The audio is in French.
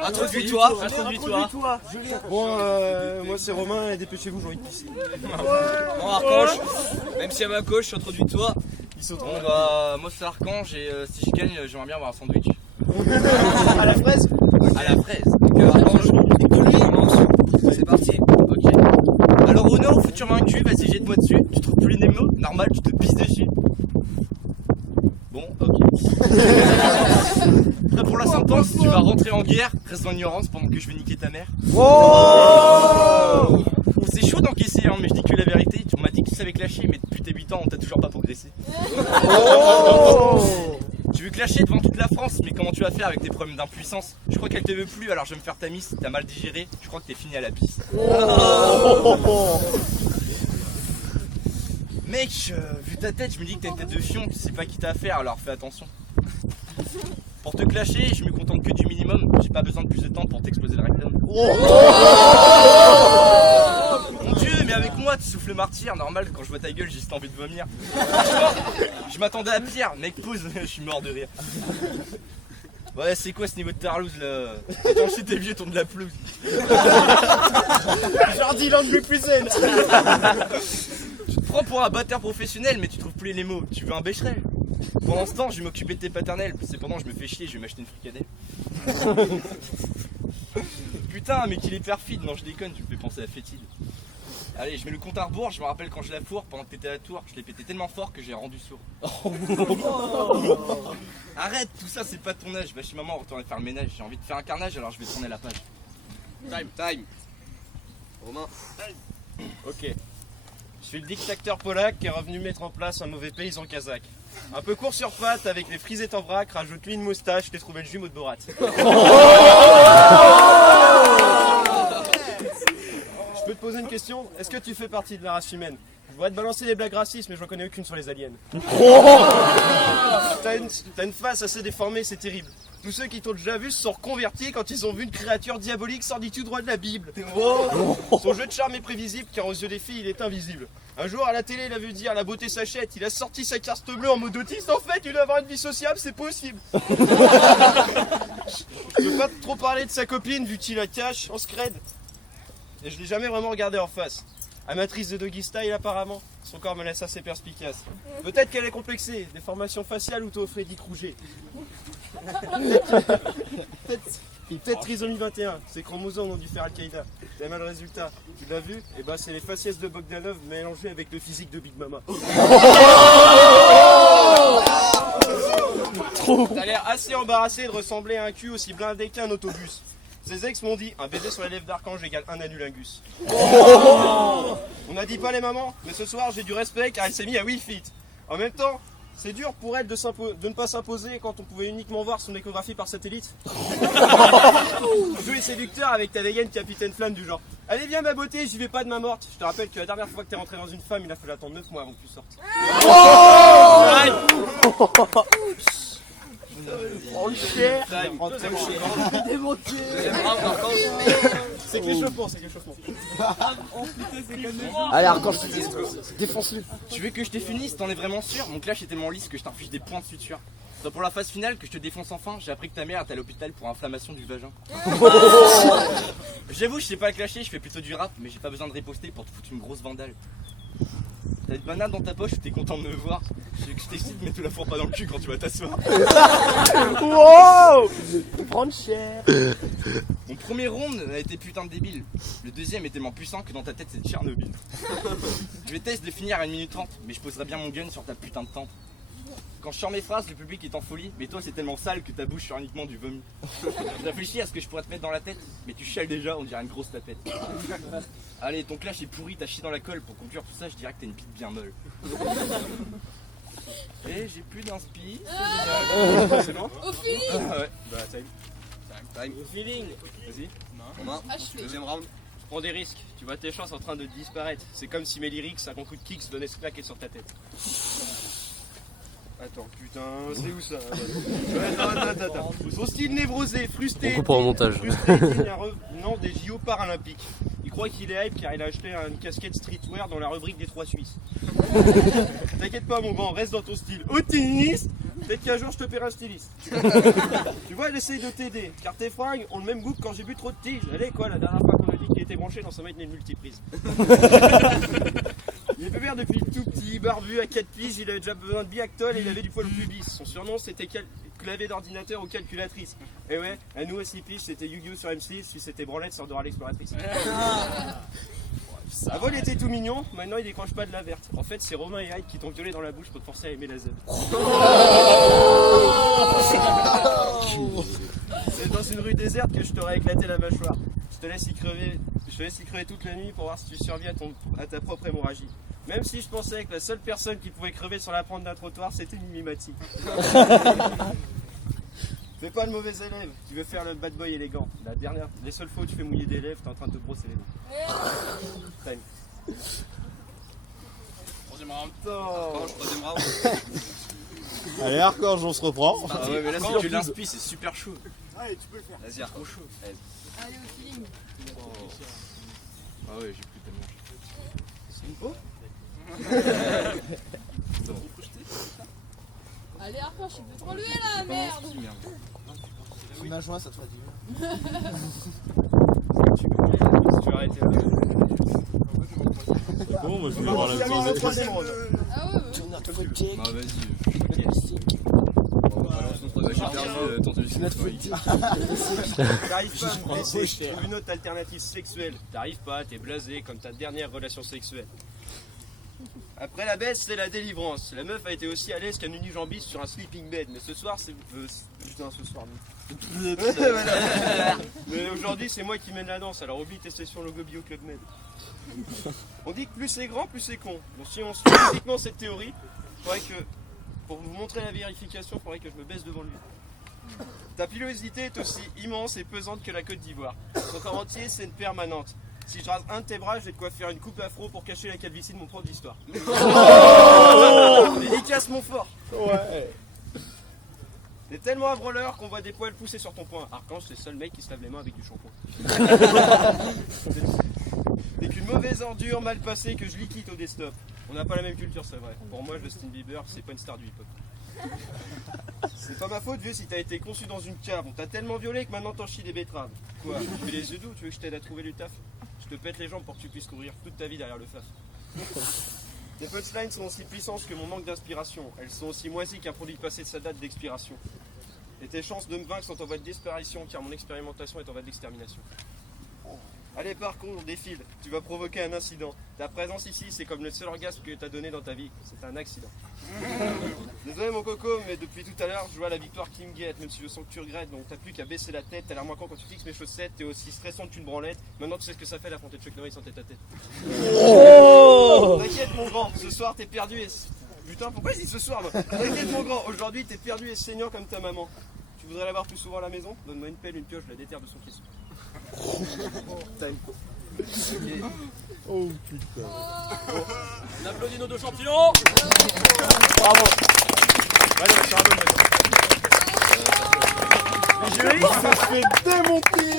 Introduis-toi. Bon, moi c'est Romain et dépêchez-vous, j'ai envie de pisser. Bon, Archange, même si à ma gauche, introduis-toi. Bon, bah, moi c'est Archange et si je gagne, j'aimerais bien avoir un sandwich. À la fraise. À la fraise. Donc, Archange, écoute, commence. C'est parti. Ok. Alors, honneur au futur vaincu, vas-y, jette-moi dessus. Tu trouves plus les Nemo? Normal, tu te pisses dessus. Bon, ok. Prêt pour la sentence? Tu vas rentrer en guerre, reste dans l'ignorance pendant que je vais niquer ta mère. Oh, c'est chaud d'encaisser, hein, mais je dis que la vérité. On m'a dit que tu savais clasher, mais depuis tes 8 ans, on t'a toujours pas progressé. Tu veux clasher devant toute la France, mais comment tu vas faire avec tes problèmes d'impuissance? Je crois qu'elle te veut plus, alors je vais me faire ta miss. T'as mal digéré, je crois que t'es fini à la piste. Mec, vu ta tête, je me dis que t'as une tête de fion, tu sais pas qui t'as affaire, alors fais attention. Pour te clasher, je me contente que du minimum, j'ai pas besoin de plus de temps pour t'exploser le rectum. Mon Dieu, mais avec moi tu souffles le martyr, normal quand je vois ta gueule j'ai juste envie de vomir. Je m'attendais à pire, mec pause, je suis mort de rire. Ouais, c'est quoi ce niveau de tarlouse là? Attends, chez tes vieux, tourne de la pelouse. Jardi l'angle plus zen. Tu te prends pour un batteur professionnel, mais tu trouves plus les mots. Tu veux un bécherel? Pendant ce temps, je vais m'occuper de tes paternels. Cependant, je me fais chier, je vais m'acheter une fricadelle. Putain, mais qu'il est perfide. Non, je déconne, tu me fais penser à Fétide. Allez, je mets le compte à rebours. Je me rappelle quand je la fourre pendant que t'étais à la tour. Je l'ai pété tellement fort que j'ai rendu sourd. Arrête, tout ça, c'est pas ton âge. Va chez maman, retourner faire le ménage. J'ai envie de faire un carnage, alors je vais tourner la page. Time. Romain. Ok. Je suis le dictateur polac qui est revenu mettre en place un mauvais paysan kazakh. Un peu court sur pattes, avec les frisettes en vrac, rajoute-lui une moustache, t'es trouvé le jumeau de Borat. Je peux te poser une question? Est-ce que tu fais partie de la race humaine? Je voudrais te balancer des blagues racistes, mais j'en connais aucune sur les aliens. T'as une face assez déformée, c'est terrible. Tous ceux qui t'ont déjà vu se sont reconvertis quand ils ont vu une créature diabolique sortie tout droit de la Bible. Son jeu de charme est prévisible car aux yeux des filles il est invisible. Un jour à la télé il a vu dire la beauté s'achète, il a sorti sa carte bleue en mode autiste. En fait il doit avoir une vie sociable, c'est possible. Je veux pas trop parler de sa copine vu qu'il la cache en scred. Et je l'ai jamais vraiment regardé en face. Amatrice de doggy style apparemment, son corps me laisse assez perspicace. Peut-être qu'elle est complexée, déformation faciale ou tôt Freddy Kruger. Peut-être trisomie 21, ces chromosomes ont dû faire Al-Qaïda. T'as mal le résultat, tu l'as vu? Et bah c'est les faciès de Bogdanov mélangés avec le physique de Big Mama. T'as l'air assez embarrassé de ressembler à un cul aussi blindé qu'un autobus. Ses ex m'ont dit, un baiser sur les lèvres d'Archange égale un anulingus. On n'a dit pas les mamans, mais ce soir j'ai du respect car elle s'est mise à Wii Fit. En même temps, c'est dur pour elle de ne pas s'imposer quand on pouvait uniquement voir son échographie par satellite. Joue les séducteurs avec ta dégaine capitaine flamme du genre. Allez viens ma beauté, j'y vais pas de ma morte. Je te rappelle que la dernière fois que t'es rentré dans une femme, il a fallu attendre 9 mois avant que tu sortes. Oh le cher. C'est que l'échauffement, Allez, Archange, défonce-le. Tu veux que je te finisse? T'en es vraiment sûr? Mon clash est tellement lisse que je t'inflige des points de suture. Donc pour la phase finale que je te défonce enfin, j'ai appris que ta mère est à l'hôpital pour inflammation du vagin. J'avoue, je sais pas clasher, je fais plutôt du rap, mais j'ai pas besoin de riposter pour te foutre une grosse vandale. T'as une banane dans ta poche ou t'es content de me voir? Je sais que je t'excite, mais tu la fourres pas dans le cul quand tu vas t'asseoir. wow. Prendre cher. Mon premier round a été putain de débile. Le deuxième est tellement puissant que dans ta tête c'est Tchernobyl. Je vais tester de finir à 1 minute 30, mais je poserai bien mon gun sur ta putain de tente. Quand je sors mes phrases, le public est en folie, mais toi c'est tellement sale que ta bouche sort uniquement du vomi. Je réfléchis à ce que je pourrais te mettre dans la tête, mais tu chiales déjà, on dirait une grosse tapette. Allez, ton clash est pourri, t'as chié dans la colle, pour conclure tout ça, je dirais que t'as une bite bien molle. Et j'ai plus d'inspi. C'est bon? Au feeling. Ouais, bah time. Au feeling. Vas-y. Romain, deuxième round. Je prends des risques, tu vois tes chances en train de disparaître. C'est comme si mes lyrics, un coup de kick, se donnaient se claquer sur ta tête. Attends, putain, c'est où ça? Attends. Son style névrosé, frustré. On coupe au montage. Frustré, digne un revenant des JO paralympiques. Il croit qu'il est hype car il a acheté une casquette streetwear dans la rubrique des 3 Suisses. T'inquiète pas mon grand, reste dans ton style. Au tennis, Peut-être qu'un jour je te paierai un styliste. Tu vois, elle essaye de t'aider, car tes fringues ont le même goût que quand j'ai bu trop de tige. Allez quoi, la dernière fois qu'on a dit qu'il était branché dans sa main, il tenait une multiprise. Il est pépère depuis tout petit, barbu, à 4 piges, il avait déjà besoin de Biactol et il avait du poil au pubis. Son surnom c'était clavier d'ordinateur ou calculatrice. Et ouais, à nous à 6 piges, c'était Yu-Gi-Oh sur M6, si c'était branlette sur Dora l'exploratrice. Avant il était tout mignon, maintenant il décroche pas de la verte. En fait c'est Romain et Hyde qui t'ont violé dans la bouche pour te forcer à aimer la Z. C'est dans une rue déserte que je t'aurais éclaté la mâchoire. Je te laisse y crever toute la nuit pour voir si tu survis à ta propre hémorragie. Même si je pensais que la seule personne qui pouvait crever sur la pente d'un trottoir c'était Mimi Mati. Fais pas le mauvais élève qui veut faire le bad boy élégant. Les seules fois où tu fais mouiller des lèvres, t'es en train de te brosser les dents. Troisième round. Troisième round. Allez, Archange, on se reprend. Ah ouais, mais là, si tu l'inspires, c'est super chaud. Allez, tu peux le faire. Vas-y, trop chaud. Allez au feeling. Ah ouais, j'ai plus tellement chaud. Allez Arthur, je peux trop lui là, merde. Tu m'as joint, ça te fera du bien. Tu vas arrêter là. Bon, moi je vais voir la Le troisième round. Ah ouais, ouais. Tourner ton footing. Ah vas-y. T'arrives pas, trouve une autre alternative sexuelle. T'arrives pas, t'es blasé comme ta dernière relation sexuelle. Après la baisse, c'est la délivrance. La meuf a été aussi à l'aise qu'un unijambis sur un sleeping bed. Mais ce soir, c'est... putain, ce soir, mais aujourd'hui, c'est moi qui mène la danse. Alors oublie tes sessions logo bio Club Med. On dit que plus c'est grand, plus c'est con. Donc si on suit uniquement cette théorie, faudrait que... Pour vous montrer la vérification, il faudrait que je me baisse devant lui. Ta pilosité est aussi immense et pesante que la Côte d'Ivoire. Son corps entier, c'est une permanente. Si je rase un de tes bras, je vais de quoi faire une coupe afro pour cacher la calvitie de mon prof d'histoire. Dédicace Montfort. Ouais. T'es tellement un branleur qu'on voit des poils pousser sur ton poing. Archange, c'est le seul mec qui se lave les mains avec du shampoing. T'es qu'une mauvaise ordure mal passée que je liquide au desktop. On n'a pas la même culture, c'est vrai. Pour moi, Justin Bieber, c'est pas une star du hip-hop. C'est pas ma faute, vieux, si t'as été conçu dans une cave. On t'a tellement violé que maintenant t'en chies des betteraves. Quoi, tu fais les yeux doux, tu veux que je t'aide à trouver du taf? Je te pète les jambes pour que tu puisses courir toute ta vie derrière le faf. Tes punchlines sont aussi puissantes que mon manque d'inspiration. Elles sont aussi moisies qu'un produit passé de sa date d'expiration. Et tes chances de me vaincre sont en voie de disparition, car mon expérimentation est en voie d'extermination. Allez, parcours, défile, tu vas provoquer un incident. Ta présence ici, c'est comme le seul orgasme que t'as donné dans ta vie. C'est un accident. Désolé mon coco, mais depuis tout à l'heure, je vois la victoire qui me guette, même si je sens que tu regrettes. Donc t'as plus qu'à baisser la tête, t'as l'air moins con quand tu fixes mes chaussettes, t'es aussi stressant qu'une branlette. Maintenant tu sais ce que ça fait d'affronter Chuck Norris en tête à tête. T'inquiète mon grand, ce soir t'es perdu et... Putain, pourquoi je dis ce soir moi? T'inquiète mon grand, aujourd'hui t'es perdu et saignant comme ta maman. Tu voudrais l'avoir plus souvent à la maison? Donne-moi une pelle, une pioche, je la déterre de son fils. Oh putain. On applaudit nos deux champions. Bravo. Allez, c'est un bon match. Il se fait démonter.